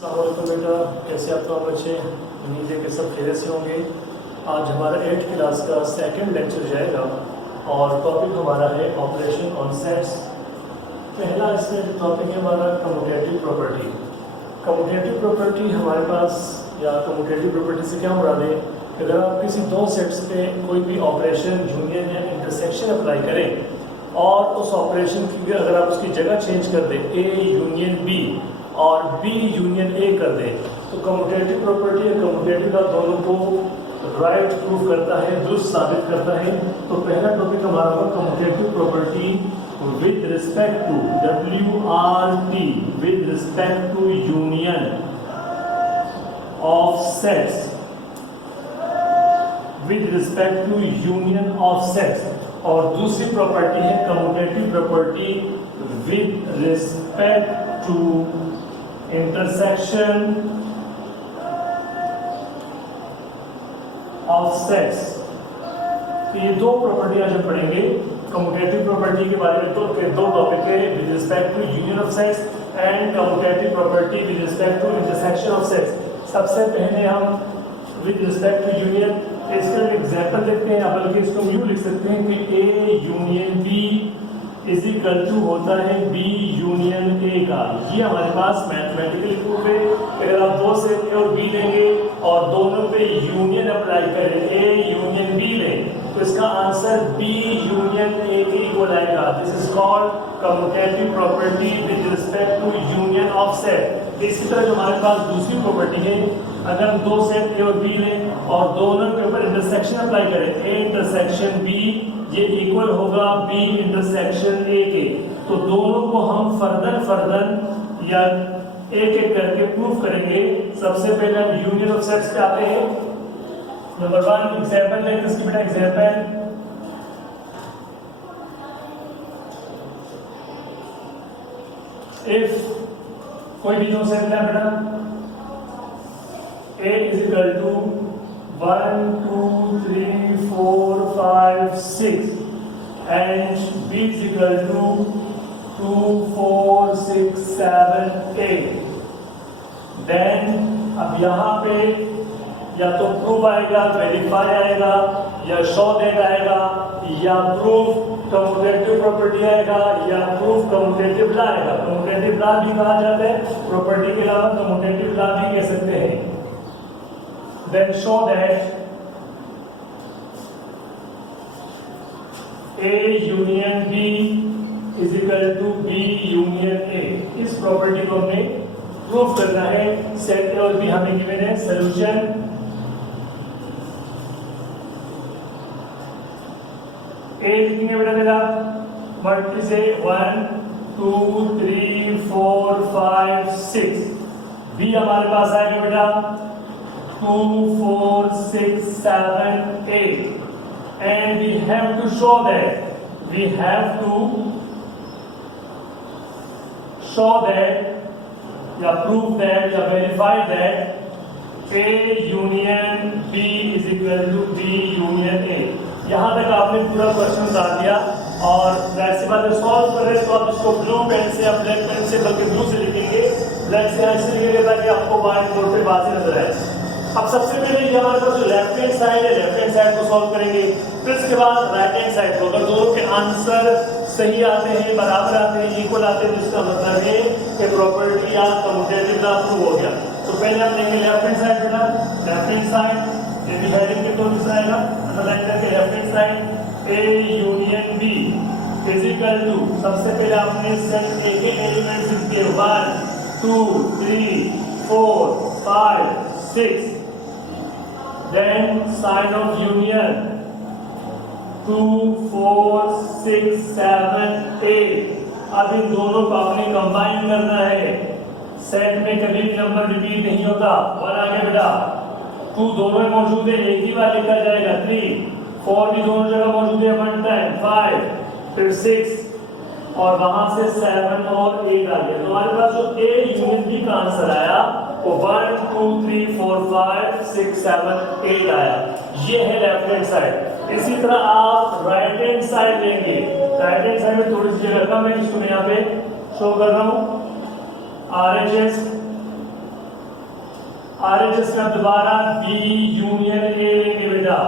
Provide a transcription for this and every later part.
अस्सलामुअलैकुम बेटा, कैसे आप तमाम बच्चे? उम्मीद है कि सब खैरियत से होंगे। आज हमारा 8th क्लास का सेकंड लेक्चर जाएगा और टॉपिक हमारा है ऑपरेशन ऑन सेट्स। पहला इसमें टॉपिक है हमारा कम्यूटेटिव प्रॉपर्टी। कम्यूटेटिव प्रॉपर्टी हमारे पास या कम्यूटेटिव प्रॉपर्टी से क्या मुराद है कि अगर आप किसी दो सेट्स पे कोई भी ऑपरेशन यूनियन या इंटरसेक्शन अप्लाई करें और उस ऑपरेशन की अगर आप उसकी जगह चेंज कर दें, ए यूनियन बी और बी यूनियन ए कर दे, तो कम्यूटेटिव प्रॉपर्टी या कम्यूटेटिव लॉ दोनों को राइट प्रूव करता है, दुरुस्त साबित करता है। तो पहला टॉपिक हमारा होगा commutative property with respect to WRT with respect to union of sets, with respect to union of sets. और दूसरी प्रॉपर्टी है commutative property with respect to intersection of sets. तो ये दो प्रॉपर्टी आज हम पढ़ेंगे। कम्यूटेटिव प्रॉपर्टी के बारे में दो टॉपिक है, with respect to union of sets and commutative property with respect to intersection of sets. सबसे पहले हम विद रिस्पेक्ट टू यूनियन, इसका एग्जांपल देखते हैं, बल्कि इसको हम यूं लिख सकते हैं कि A union B is equal to होता है बी यूनियन ए का। ये हमारे पास मैथमेटिकली प्रूफ है। अगर आप दो सेट ए और बी लेंगे और दोनों पे यूनियन अप्लाई करें, ए यूनियन बी लें, तो इसका आंसर बी यूनियन ए के इक्वल आएगा। This is called commutative property with respect to union of set. इसी तरह जो हमारे पास दूसरी प्रॉपर्टी है, अगर हम दो सेट ए और बी लें और दोनों के ऊपर इंटरसेक्शन अप्लाई करें, ए इंटरसेक्शन बी, ये इक्वल होगा बी इंटरसेक्शन ए के। तो दोनों को हम फर्दर या एक एक करके प्रूव करेंगे। सबसे पहले हम यूनियन ऑफ सेट्स पे आते हैं। नंबर 1 एग्जांपल लेते हैं इसकी बेटा। एग्जांपल, इफ कोई भी दो सेट है बेटा, A is equal to 1 2 3 4 5 6 and B is equal to 2 4 6 7 8। Then अब यहाँ पे या तो प्रूफ आएगा, वेरीफाई आएगा, या शो दैट आएगा, या प्रूफ कम्यूटेटिव प्रॉपर्टी आएगा, या प्रूफ कम्यूटेटिव लॉ आएगा। कम्यूटेटिव लॉ भी कहा जाता है, प्रॉपर्टी के अलावा कम्यूटेटिव लॉ भी कह सकते हैं। Then show that A union B is equal to B union A। इस प्रॉपर्टी को हमने प्रूफ करना है। सेट ए और बी हमें गिवन है। सॉल्यूशन, ए लिखेंगे बेटा मेरा, मल्टी से 1 2 3 4 5 6। बी हमारे पास आएगा बेटा 2 4 6 7 8 and we have to show that या prove that या verify that A union B is equal to B union A। यहाँ तक आपने पूरा क्वेश्चन बता दिया और वैसे बात सॉल्व कर रहे हैं तो आप इसको ब्लू पेन से या ब्लैक पेन से, बल्कि ब्लू से लिखेंगे, ब्लैक से ऐसे लिखेंगे ताकि आपको व्हाइट बोर्ड पे बातें नजर आए। अब सबसे पहले ये हमारे पास जो लेफ्ट हैंड साइड है, लेफ्ट हैंड साइड को सॉल्व करेंगे, फिर इसके बाद राइट हैंड साइड को। अगर दोनों के आंसर सही आते हैं, बराबर आते हैं, इक्वल आते हैं, तो इसका मतलब है कि प्रॉपर्टी या कम्यूटेटिव लॉ प्रूव हो गया। तो पहले हम लेंगे लेफ्ट हैंड साइड बेटा। लेफ्ट हैंड साइड यदि हेडिंग के तौर पर आएगा, अंडरलाइन करके left hand side A union B is equal to, सबसे पहले आपने सेट ए के एलिमेंट्स लिखे 1 2 3 4 5 6। Then sign of union 2 4 6 7 8। अब इन दोनों को आपने कंबाइन करना है। सेट में कभी भी नंबर रिपीट नहीं होता। 1 आ गया बेटा, 2 दोनों में मौजूद है, एक ही बार लिखा जाएगा। 3 4 भी दोनों जगह मौजूद है, 1 टाइम 5, फिर 6 और वहां से 7 और 8 आ गया। तो हमारे पास जो ए यूनियन बी का आंसर आया वो 1 2 3 4 5 6 7 8 आया। ये है लेफ्ट हैंड साइड। इसी तरह आप राइट हैंड साइड लेंगे। राइट हैंड साइड में थोड़ी सी जगह कम है, इसको मैं यहाँ पे शो कर रहा हूँ। RHS RHS का दोबारा B यूनियन A लेंगे बेटा।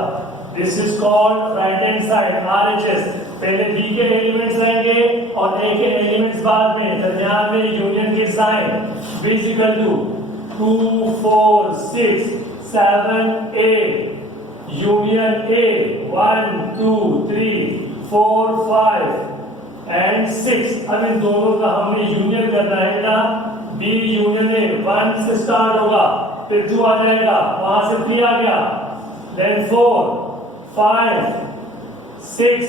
This is called right hand side RHS। पहले B के एलिमेंट्स रहेंगे और A के एलिमेंट्स बाद में, दरमियान में यूनियन के sign B is equal to 2 4 6 7 8 union A 1 2 3 4 5 and 6। अब इन दोनों का हमने यूनियन करना है ना। B यूनियन A 1 से स्टार्ट होगा, फिर 2 आ जाएगा, वहां से 3 आ गया, देन 4 5 6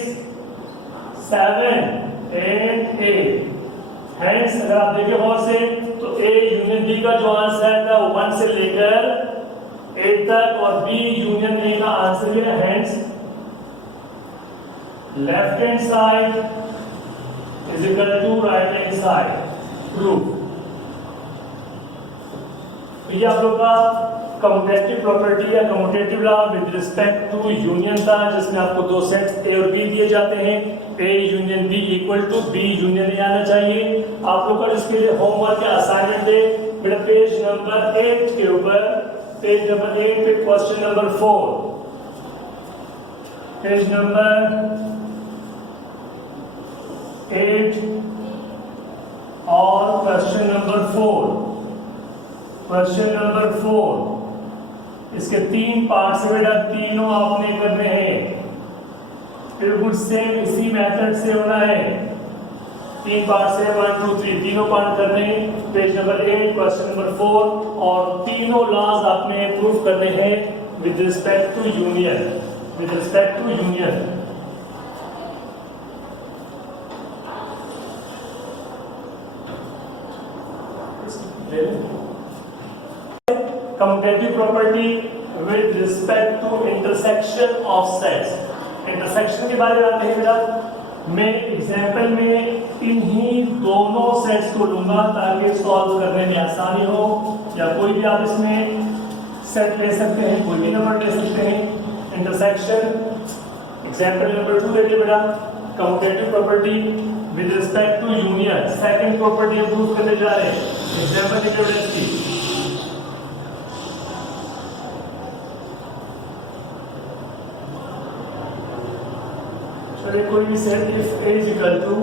7 8 8। हेंस अगर आप देखें बहुत से तो A यूनियन B का जो आंसर है वो 1 से लेकर 8 तक और B यूनियन A का आंसर है। Hence left hand side is equal to right hand side. Proof. तो ये आप लोग का कम्यूटेटिव प्रॉपर्टी या commutative law with respect to union था, जिसमें आपको दो सेट्स A और B दिए जाते हैं। A union B equal to B union A आना चाहिए। आप लोग का इसके लिए होमवर्क या असाइनमेंट है बेटा, पेज नंबर 8 के ऊपर, पेज नंबर 8 पे क्वेश्चन नंबर 4, पेज नंबर 8 और क्वेश्चन नंबर 4। क्वेश्चन नंबर 4 इसके 3 पार्ट से बेटा, तीनों आपने करने हैं, बिल्कुल सेम इसी मेथड से होना है। 3 पार्ट से 1 2 3 तीनों पार्ट करने हैं। पेज नंबर 8 क्वेश्चन नंबर 4 और तीनों लॉज आपने प्रूफ करने हैं with respect to union, with respect to union. Commutative property with respect to intersection of sets। Intersection के बारे में आते हैं बेटा। मैं एग्जाम्पल में इन्हीं दोनों सेट्स को लूंगा ताकि सॉल्व करने में आसानी हो, या कोई भी आप इसमें सेट ले सकते हैं, कोई भी नंबर ले सकते हैं। इंटरसेक्शन एग्जाम्पल नंबर 2 देखिए बेटा, commutative property with respect to union. Second property हम प्रूव करने जा रहे हैं। एग्जाम्पल देखिए बेटा इसकी, चलिए कोई भी set if A is equal to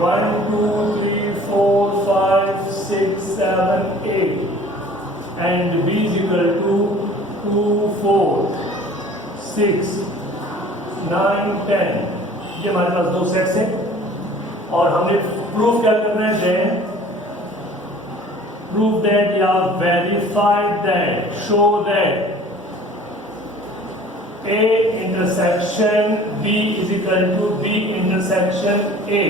1 2 3 4 5 6 7 8 and B is equal to 2 4 6 9 10। ये हमारे पास दो सेट्स हैं और हमने प्रूफ क्या करना है, देन प्रूव दैट या verified that, show that A intersection B is equal to B intersection A।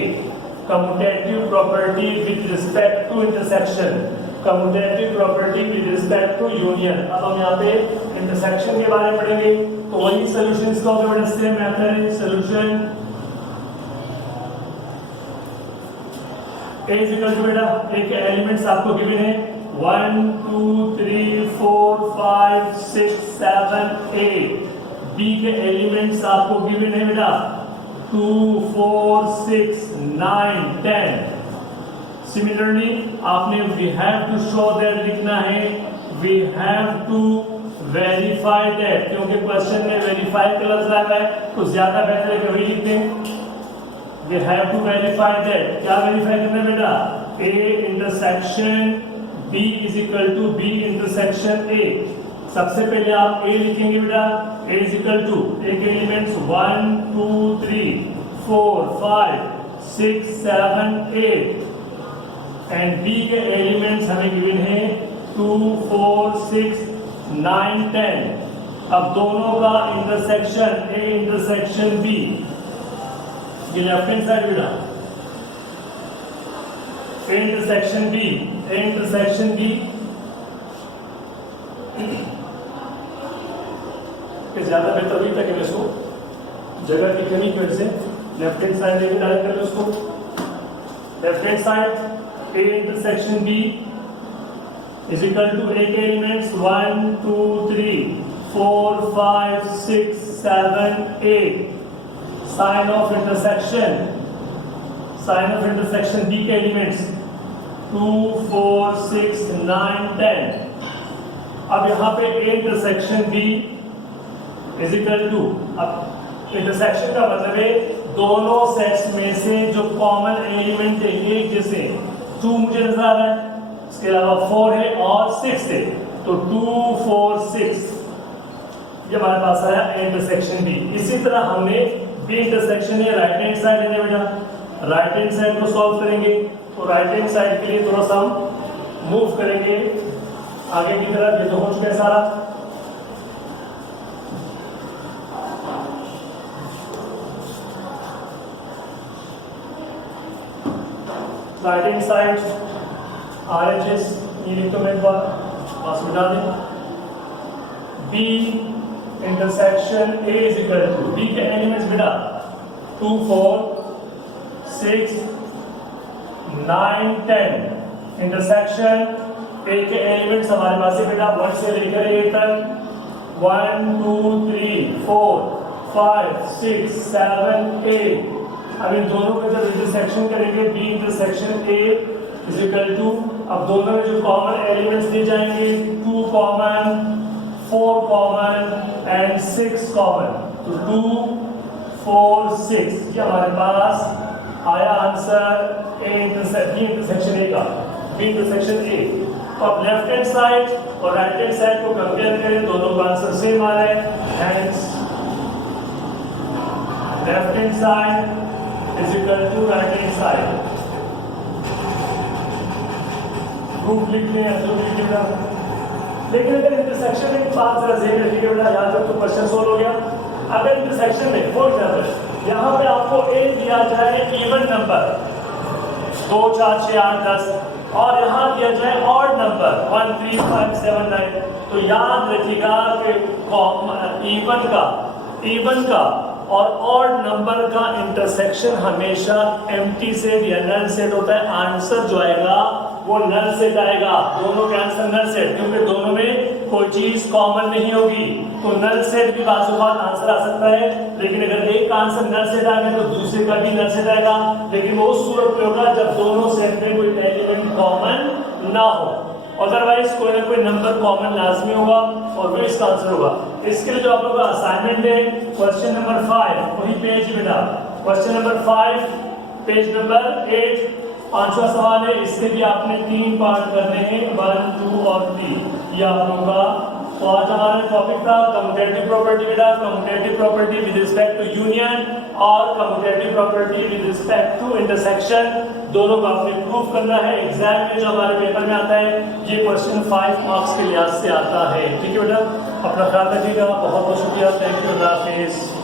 Commutative property with respect to intersection, commutative property with respect to union। अब हम यहाँ पे intersection के बारे में पढ़ेंगे, तो वही solutions का होगा बेटा, सेम मेथड है। solution A is equal to बेटा, A के एलिमेंट्स आपको गिवन है 1 2 3 4 5 6 7 8। B के एलिमेंट्स आपको गिवन है बेटा 2 4 6 9 10। सिमिलरली आपने we have to show that लिखना है, we have to verify that, क्योंकि क्वेश्चन में वेरीफाई का लफ्ज आया है तो ज्यादा बेहतर है कि वही लिख दें। We have to verify that, क्या वेरीफाई करना है बेटा, A intersection B is equal to B intersection A। सबसे पहले आप A लिखेंगे बेटा, A इज इक्वल टू एक एलिमेंट्स 1 2 3 4 5 6 7 8 एंड B के एलिमेंट्स हमें गिवन है 2 4 6 9 10। अब दोनों का इंटरसेक्शन A इंटरसेक्शन B, ये लेफ्ट हैंड साइड बेटा, A intersection B, A intersection B ज्यादा बेहतर हुई था कि मैं इसको जगह की कमी की वजह से लेफ्ट हैंड साइड में डायरेक्ट कर लो उसको। Left hand side A intersection B is equal to A के elements 1 2 3 4 5 6 7 8। Sign of intersection B के एलिमेंट्स 2 4 6 9 10। अब यहाँ पे A intersection B is equal to, अब इंटरसेक्शन का मतलब है दोनों सेट्स में से जो कॉमन एलिमेंट है एक जैसे 2 मुझे नजर आ रहा है, इसके अलावा 4 है और 6 है, तो 2 4 6 ये हमारे पास आया इंटरसेक्शन B। इसी तरह हमने B इंटरसेक्शन है राइट हैंड साइड है बेटा, राइट हैंड साइड को सॉल्व करेंगे। तो राइट हैंड साइड के लिए थोड़ा सा हम मूव करेंगे आगे की तरफ, ये तो हो चुका है सारा। राइट हैंड साइड RHS ये लिख दो मेरे पास मिटा दें। B intersection A is equal to, B के एलिमेंट्स बेटा 2 4 6 9 10। इंटरसेक्शन A के एलिमेंट्स हमारे पास है बेटा 1 से लेकर 8 तक, 1 2 3 4 5 6 7 8। अब इन दोनों का जब इंटरसेक्शन करेंगे B intersection A is equal to, अब दोनों में जो कॉमन एलिमेंट्स दिए जाएंगे 2 कॉमन 4 कॉमन एंड 6 कॉमन, तो 2 4 6 ये हमारे पास आया आंसर B इंटरसेक्शन A का, B इंटरसेक्शन A। तो अब लेफ्ट हैंड साइड और राइट हैंड साइड को कंपेयर करें, दोनों का आंसर सेम आ रहा है, hence left hand side is equal to right hand side. Proof लिखने हैं तो लिखिएगा, लेकिन अगर इंटरसेक्शन में बात जरा ध्यान रखिएगा बेटा, यहाँ तक तो क्वेश्चन सोल्व हो गया। अगर इंटरसेक्शन में फॉर एग्जाम्पल यहाँ पे आपको A दिया जाए इवन नंबर 2 4 6 8 10 और यहाँ दिया जाए ऑड नंबर 1 3 5 7 9, तो याद रखिएगा कि इवन का और ऑड नंबर का इंटरसेक्शन हमेशा एम्प्टी सेट या नल सेट होता है। आंसर जो आएगा वो नल सेट आएगा, दोनों के आंसर नल सेट, क्योंकि दोनों में कोई चीज कॉमन नहीं होगी, तो नल सेट भी बाजू बात आंसर आ सकता है। लेकिन अगर एक का आंसर नल सेट आ गया तो दूसरे का भी नल सेट आएगा, लेकिन वो उस सूरत में होगा जब दोनों सेट में कोई एलिमेंट कॉमन ना हो, अदरवाइज कोई ना कोई नंबर कॉमन लाजमी होगा और वो इसका आंसर होगा। इसके लिए जो आप लोगों का असाइनमेंट है क्वेश्चन नंबर 5, वही पेज बेटा क्वेश्चन नंबर 5 पेज नंबर 8 पांचवा सवाल है। इसके भी आपने 3 पार्ट करने हैं, 1 2 और 3। ये आप लोगों का तो आज हमारा टॉपिक था कम्यूटेटिव प्रॉपर्टी बेटा, commutative property with respect to union और commutative property with respect to intersection, दोनों को आपने प्रूफ करना है। एग्जाम में जो हमारे पेपर में आता है ये क्वेश्चन 5 मार्क्स के लिहाज से आता है। ठीक है बेटा, अपना ख्याल रखिएगा, बहुत बहुत शुक्रिया, थैंक यू, अल्लाह हाफिज़।